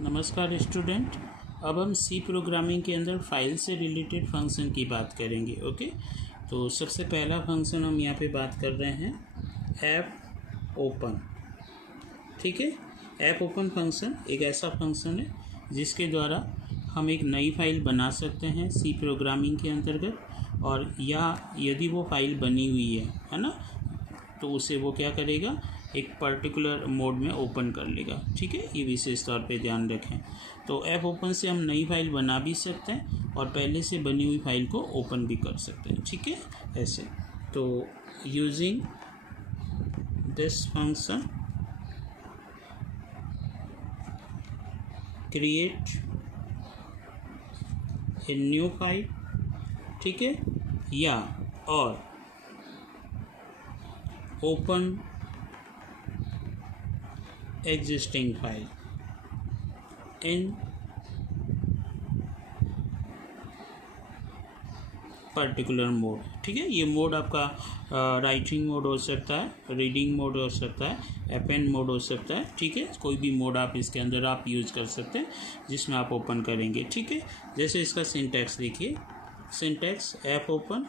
नमस्कार स्टूडेंट। अब हम सी प्रोग्रामिंग के अंदर फाइल से रिलेटेड फंक्शन की बात करेंगे। ओके, तो सबसे पहला फंक्शन हम यहाँ पे बात कर रहे हैं ऐप ओपन। ठीक है, ऐप ओपन फंक्शन एक ऐसा फंक्शन है जिसके द्वारा हम एक नई फाइल बना सकते हैं सी प्रोग्रामिंग के अंतर्गत, और या यदि वो फाइल बनी हुई है ना, तो उसे वो क्या करेगा, एक पर्टिकुलर मोड में ओपन कर लेगा। ठीक है, ये विशेष तौर पे ध्यान रखें। तो ऐप ओपन से हम नई फाइल बना भी सकते हैं और पहले से बनी हुई फाइल को ओपन भी कर सकते हैं। ठीक है, ऐसे। तो using this function create a new file, ठीक है, या और open existing file in particular mode. ठीक है, ये मोड आपका राइटिंग मोड हो सकता है, रीडिंग मोड हो सकता है, अपेंड मोड हो सकता है। ठीक है, कोई भी मोड आप इसके अंदर आप यूज़ कर सकते हैं जिसमें आप ओपन करेंगे। ठीक है, जैसे इसका सिंटैक्स देखिए, सिंटैक्स ऐप ओपन,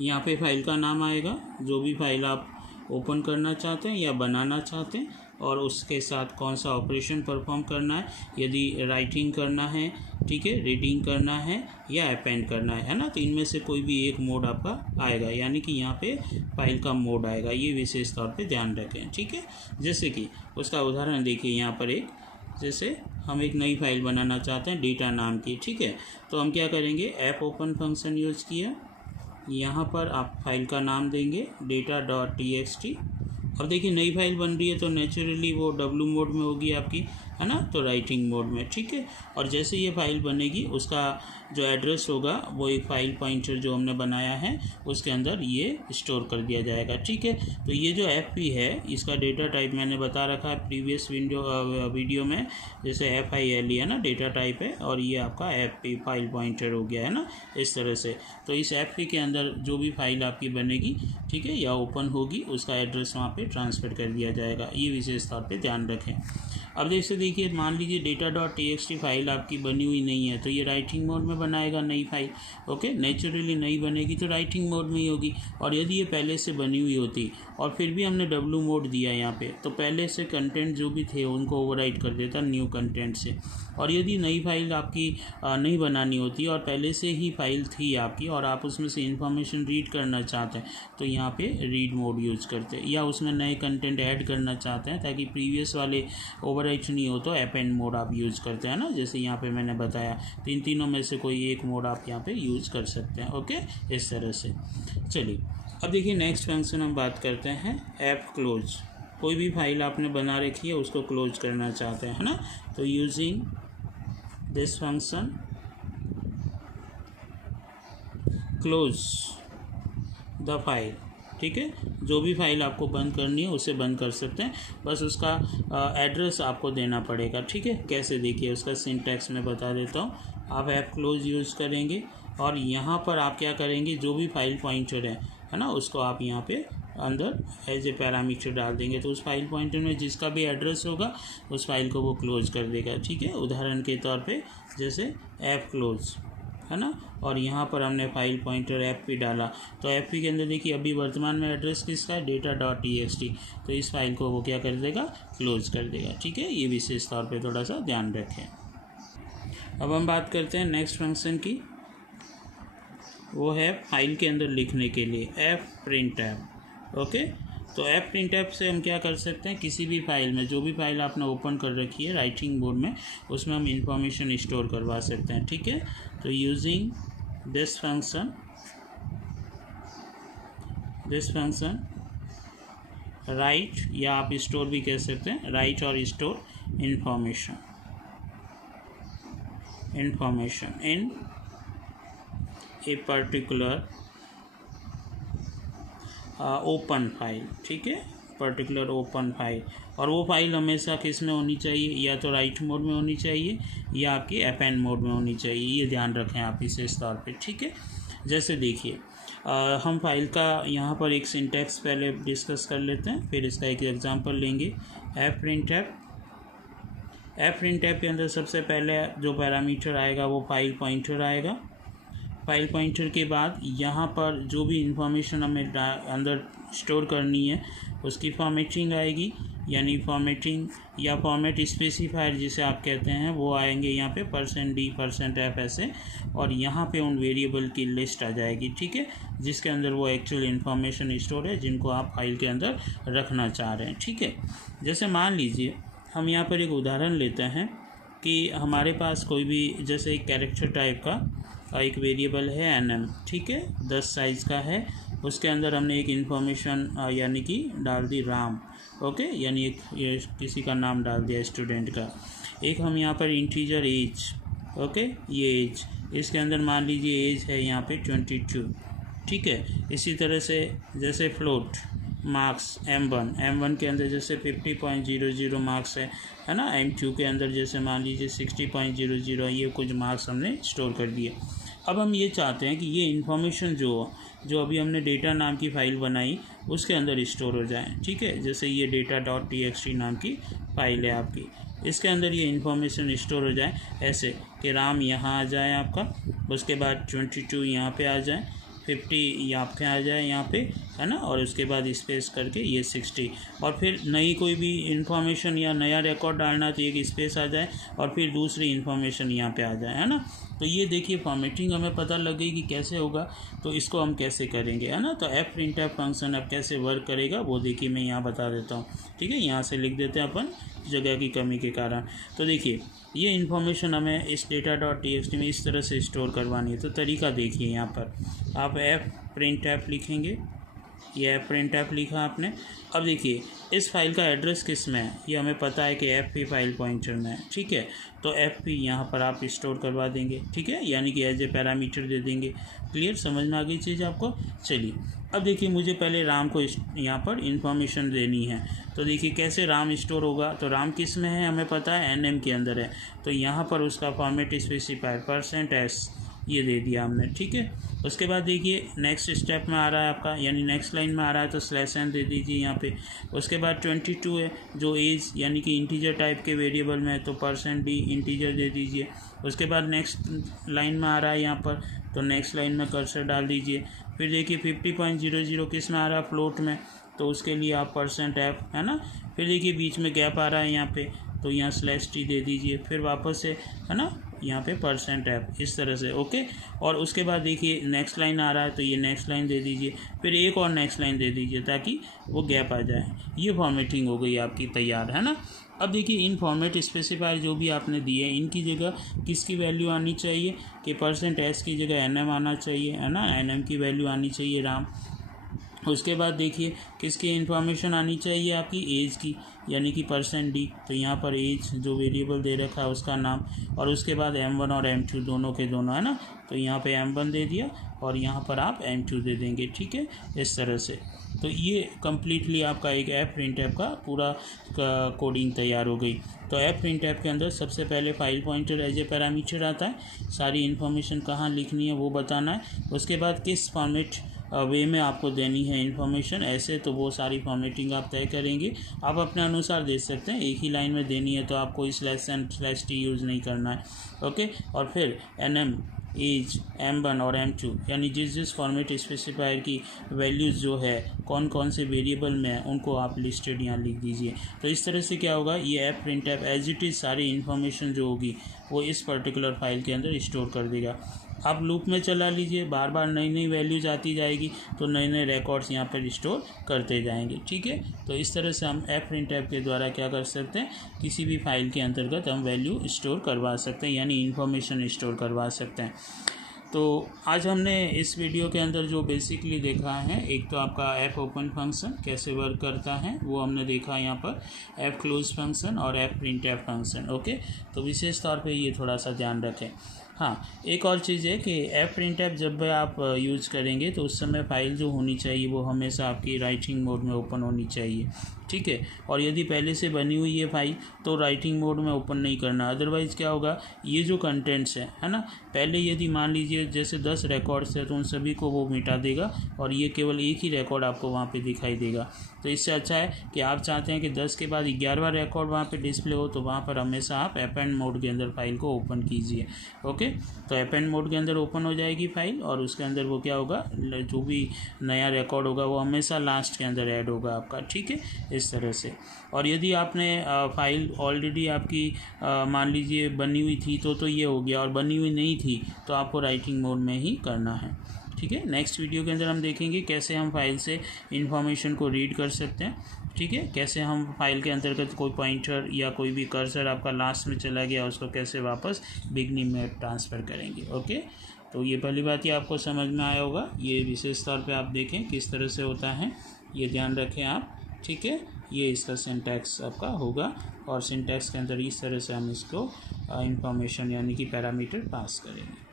यहाँ पे फाइल का नाम आएगा, जो भी फाइल आप ओपन करना चाहते हैं या बनाना चाहते हैं, और उसके साथ कौन सा ऑपरेशन परफॉर्म करना है, यदि राइटिंग करना है, ठीक है, रीडिंग करना है या अपेंड करना है ना, तो इनमें से कोई भी एक मोड आपका आएगा, यानी कि यहाँ पे फाइल का मोड आएगा। ये विशेष तौर पे ध्यान रखें। ठीक है, जैसे कि उसका उदाहरण देखिए, यहाँ पर एक, जैसे हम एक नई फाइल बनाना चाहते हैं डेटा नाम की। ठीक है, तो हम क्या करेंगे, ऐप ओपन फंक्शन यूज़ किया, यहाँ पर आप फाइल का नाम देंगे data.txt। अब देखिए नई फाइल बन रही है तो नेचुरली वो डब्लू मोड में होगी आपकी, है ना, तो राइटिंग मोड में। ठीक है, और जैसे ये फाइल बनेगी उसका जो एड्रेस होगा वो एक फाइल पॉइंटर जो हमने बनाया है उसके अंदर ये स्टोर कर दिया जाएगा। ठीक है, तो ये जो FP है इसका डेटा टाइप मैंने बता रखा है प्रीवियस वीडियो में, जैसे FILE है ना, डेटा टाइप है, और ये आपका FP फाइल पॉइंटर हो गया है ना, इस तरह से। तो इस FP के अंदर जो भी फाइल आपकी बनेगी, ठीक है, या ओपन होगी, उसका एड्रेस वहाँ पे ट्रांसफ़र कर दिया जाएगा। ये विशेष तौर पे ध्यान रखें। अब जैसे देखिए, मान लीजिए data.txt फाइल आपकी बनी हुई नहीं है, तो ये राइटिंग मोड में बनाएगा नई फाइल। ओके, नेचुरली नई बनेगी तो राइटिंग मोड में ही होगी, और यदि ये पहले से बनी हुई होती और फिर भी हमने डब्लू मोड दिया यहाँ पे, तो पहले से कंटेंट जो भी थे उनको ओवरराइट कर देता न्यू कंटेंट से। और यदि नई फाइल आपकी नहीं बनानी होती और पहले से ही फाइल थी आपकी और आप उसमें से इंफॉर्मेशन रीड करना चाहते हैं, तो यहाँ पे रीड मोड यूज़ करते हैं, या उसमें नए कंटेंट ऐड करना चाहते हैं ताकि प्रीवियस वाले ओवरराइट नहीं हो तो अपेंड मोड आप यूज़ करते हैं ना, जैसे यहाँ पे मैंने बताया। तीनों में से कोई एक मोड आप यहाँ पे यूज़ कर सकते हैं। ओके, इस तरह से। चलिए, अब देखिए नेक्स्ट फंक्शन हम बात करते हैं ऐप क्लोज। कोई भी फाइल आपने बना रखी है उसको क्लोज करना चाहते हैं, है ना, तो using this function close the file. ठीक है, जो भी फाइल आपको बंद करनी है उसे बंद कर सकते हैं, बस उसका एड्रेस आपको देना पड़ेगा। ठीक है, कैसे देखिए, उसका सिंटैक्स मैं बता देता हूँ। आप ऐप क्लोज यूज़ करेंगे और यहाँ पर आप क्या करेंगे, जो भी फाइल पॉइंटर है ना, उसको आप यहाँ पे अंदर एज ए पैरामीटर डाल देंगे, तो उस फाइल पॉइंटर में जिसका भी एड्रेस होगा उस फाइल को वो क्लोज कर देगा। ठीक है, उदाहरण के तौर पे जैसे ऐप क्लोज है ना, और यहाँ पर हमने फाइल पॉइंटर FP डाला, तो FP के अंदर देखिए अभी वर्तमान में एड्रेस किसका है, data.txt, तो इस फाइल को वो क्या कर देगा, क्लोज कर देगा। ठीक है, ये विशेष तौर पे थोड़ा सा ध्यान रखें। अब हम बात करते हैं नेक्स्ट फंक्शन की, वो है फाइल के अंदर लिखने के लिए fprintf। ओके, तो fprintf से हम क्या कर सकते हैं, किसी भी फाइल में, जो भी फाइल आपने ओपन कर रखी है राइटिंग मोड में, उसमें हम इंफॉर्मेशन स्टोर करवा सकते हैं। ठीक है, तो यूजिंग दिस फंक्शन राइट, या आप स्टोर भी कह सकते हैं, राइट और store information in a particular open file. ठीक है, पर्टिकुलर ओपन फाइल, और वो फाइल हमेशा किस में होनी चाहिए, या तो राइट मोड में होनी चाहिए या आपकी अपेंड मोड में होनी चाहिए। ये ध्यान रखें आप विशेष तौर पे। ठीक है, जैसे देखिए हम फाइल का यहाँ पर एक सिंटैक्स पहले डिस्कस कर लेते हैं, फिर इसका एक एग्जांपल लेंगे। fprintf एफ प्रिंट टैब के अंदर सबसे पहले जो पैरामीटर आएगा वो फाइल पॉइंटर आएगा। फाइल पॉइंटर के बाद यहाँ पर जो भी इंफॉर्मेशन हमें अंदर स्टोर करनी है उसकी फॉर्मेटिंग आएगी, यानी फॉर्मेटिंग या फॉर्मेट स्पेसिफायर जिसे आप कहते हैं वो आएंगे यहाँ पे %d%f ऐसे, और यहाँ पे उन वेरिएबल की लिस्ट आ जाएगी, ठीक है, जिसके अंदर वो एक्चुअल इन्फॉर्मेशन स्टोर है जिनको आप फाइल के अंदर रखना चाह रहे हैं, ठीक है। जैसे मान लीजिए हम यहाँ पर एक उदाहरण लेते हैं कि हमारे पास कोई भी जैसे एक कैरेक्टर टाइप का एक वेरिएबल है nm, ठीक है, 10 साइज़ का है। उसके अंदर हमने एक इन्फॉर्मेशन यानी कि डाल दी राम, ओके, यानी एक किसी का नाम डाल दिया स्टूडेंट का। एक हम यहाँ पर इंटीजर एज, ओके, ये एज, इसके अंदर मान लीजिए एज है यहाँ पे 22, ठीक है। इसी तरह से जैसे फ्लोट मार्क्स m1 के अंदर जैसे 50.00 मार्क्स है ना, m2 के अंदर जैसे मान लीजिए 60.00, ये कुछ मार्क्स हमने स्टोर कर दिए। अब हम ये चाहते हैं कि ये इन्फॉर्मेशन जो अभी हमने डेटा नाम की फ़ाइल बनाई उसके अंदर स्टोर हो जाए, ठीक है। जैसे ये data.txt नाम की फ़ाइल है आपकी, इसके अंदर ये इन्फॉर्मेशन स्टोर हो जाए ऐसे कि राम यहाँ आ जाए आपका, उसके बाद 22 यहाँ पे आ जाए, 50 यहाँ पे आ जाए यहाँ पे, है ना, और उसके बाद स्पेस करके ये 60, और फिर नई कोई भी इन्फॉर्मेशन या नया रिकॉर्ड डालना तो एक स्पेस आ जाए और फिर दूसरी इन्फॉर्मेशन यहाँ पे आ जाए, है ना। तो ये देखिए फॉर्मेटिंग हमें पता लग गई कि कैसे होगा, तो इसको हम कैसे करेंगे, है ना। तो एफ प्रिंट एफ फंक्शन अब कैसे वर्क करेगा वो देखिए मैं यहाँ बता देता हूँ, ठीक है। यहाँ से लिख देते हैं अपन जगह की कमी के कारण। तो देखिए ये इन्फॉर्मेशन हमें इस data.txt में इस तरह से स्टोर करवानी है। तो तरीका देखिए, यहाँ पर आप एफ प्रिंट एफ लिखेंगे, ये एफ प्रिंट एफ लिखा आपने। अब देखिए इस फाइल का एड्रेस किस में है, ये हमें पता है कि एफ पी फाइल पॉइंटर में है, ठीक है। तो एफ पी यहाँ पर आप स्टोर करवा देंगे, ठीक है, यानी कि एज ए पैरामीटर दे देंगे। क्लियर, समझ में आ गई चीज़ आपको। चलिए अब देखिए मुझे पहले राम को यहाँ पर इंफॉर्मेशन देनी है, तो देखिए कैसे राम स्टोर होगा। तो राम किस में है हमें पता है, एनएम के अंदर है, तो यहाँ पर उसका फॉर्मेट स्पेसिफायर %s ये दे दिया हमने, ठीक है। उसके बाद देखिए नेक्स्ट स्टेप में आ रहा है आपका, यानी नेक्स्ट लाइन में आ रहा है तो /n दे दीजिए यहाँ पे। उसके बाद 22 है जो एज यानी कि इंटीजर टाइप के वेरिएबल में है, तो %d इंटीजर दे दीजिए। उसके बाद नेक्स्ट लाइन में आ रहा है यहाँ पर, तो नेक्स्ट लाइन में कर्सर डाल दीजिए। फिर देखिए 50.00 किस में आ रहा है, फ्लोट में, तो उसके लिए आप %f, है ना। फिर देखिए बीच में गैप आ रहा है यहाँ पे, तो यहाँ /t दे दीजिए। फिर वापस से, है ना, यहाँ पे %f इस तरह से, ओके। और उसके बाद देखिए नेक्स्ट लाइन आ रहा है तो ये नेक्स्ट लाइन दे दीजिए, फिर एक और नेक्स्ट लाइन दे दीजिए ताकि वो गैप आ जाए। ये फॉर्मेटिंग हो गई आपकी तैयार, है ना। अब देखिए इन फॉर्मेट स्पेसिफायर जो भी आपने दिए इनकी जगह किसकी वैल्यू आनी चाहिए कि %s की जगह nm आना चाहिए, है ना, nm की वैल्यू आनी चाहिए राम। उसके बाद देखिए किसकी इन्फॉर्मेशन आनी चाहिए, आपकी एज की, यानी कि %d, तो यहाँ पर एज जो वेरिएबल दे रखा है उसका नाम, और उसके बाद m1 और m2 दोनों के दोनों, है ना, तो यहाँ पे m1 दे दिया और यहाँ पर आप m2 दे देंगे, ठीक है, इस तरह से। तो ये कम्प्लीटली आपका एक एफ प्रिंट ऐप का पूरा कोडिंग तैयार हो गई। तो एफ प्रिंट ऐप के अंदर सबसे पहले file pointer as a parameter आता है, सारी इन्फॉर्मेशन कहाँ लिखनी है वो बताना है। उसके बाद किस फॉर्मेट वे में आपको देनी है इन्फॉर्मेशन, ऐसे तो वो सारी फॉर्मेटिंग आप तय करेंगे, आप अपने अनुसार दे सकते हैं। एक ही लाइन में देनी है तो आपको इस /n/t यूज़ नहीं करना है, ओके। और फिर nm, एज, m1 और m2 यानी जिस फॉर्मेट स्पेसिफायर की वैल्यूज़ जो है कौन कौन से वेरिएबल में है उनको आप लिस्टेड यहाँ लिख दीजिए। तो इस तरह से क्या होगा, ये fprintf as it is सारी इन्फॉर्मेशन जो होगी वो इस पर्टिकुलर फाइल के अंदर स्टोर कर देगा। आप लूप में चला लीजिए, बार बार नई नई वैल्यूज आती जाएगी तो नए नए रिकॉर्ड्स यहाँ पर स्टोर करते जाएंगे, ठीक है। तो इस तरह से हम एफ प्रिंट ऐप के द्वारा क्या कर सकते हैं, किसी भी फाइल के अंतर्गत हम वैल्यू स्टोर करवा सकते हैं, यानी इन्फॉर्मेशन स्टोर करवा सकते हैं। तो आज हमने इस वीडियो के अंदर जो बेसिकली देखा है, एक तो आपका एफ ओपन फंक्शन कैसे वर्क करता है वो हमने देखा यहाँ पर, एफ क्लोज फंक्शन और F print F function, okay. तो विशेष तौर पे ये थोड़ा सा ध्यान रखें। हाँ, एक और चीज़ है कि एफ प्रिंट ऐप जब आप यूज़ करेंगे तो उस समय फ़ाइल जो होनी चाहिए वो हमेशा आपकी राइटिंग मोड में ओपन होनी चाहिए, ठीक है। और यदि पहले से बनी हुई है फाइल तो राइटिंग मोड में ओपन नहीं करना, अदरवाइज़ क्या होगा, ये जो कंटेंट्स है ना, पहले यदि मान लीजिए जैसे 10 रिकॉर्ड्स है तो उन सभी को वो मिटा देगा और ये केवल एक ही रिकॉर्ड आपको वहाँ पे दिखाई देगा। तो इससे अच्छा है कि आप चाहते हैं कि 10 के बाद 11वां रिकॉर्ड वहाँ पे डिस्प्ले हो, तो वहाँ पर हमेशा आप अपेंड मोड के अंदर फाइल को ओपन कीजिए। ओके, तो अपेंड मोड के अंदर ओपन हो जाएगी फाइल, और उसके अंदर वो क्या होगा, जो भी नया रिकॉर्ड होगा वो हमेशा लास्ट के अंदर ऐड होगा आपका, ठीक है, इस तरह से। और यदि आपने फाइल ऑलरेडी आपकी मान लीजिए बनी हुई थी तो ये हो गया, और बनी हुई नहीं थी तो आपको राइटिंग मोड में ही करना है, ठीक है। नेक्स्ट वीडियो के अंदर हम देखेंगे कैसे हम फाइल से इंफॉर्मेशन को रीड कर सकते हैं, ठीक है, कैसे हम फाइल के अंतर्गत कोई पॉइंटर या कोई भी कर्सर आपका लास्ट में चला गया उसको कैसे वापस बिगनिंग में ट्रांसफ़र करेंगे। ओके, तो ये पहली बात ही आपको समझ में आया होगा। ये विशेष तौर पे आप देखें किस तरह से होता है, ये ध्यान रखें आप, ठीक है। ये इसका सिंटैक्स आपका होगा, और सिंटैक्स के अंदर इस तरह से हम इसको इंफॉर्मेशन यानी कि पैरामीटर पास करेंगे।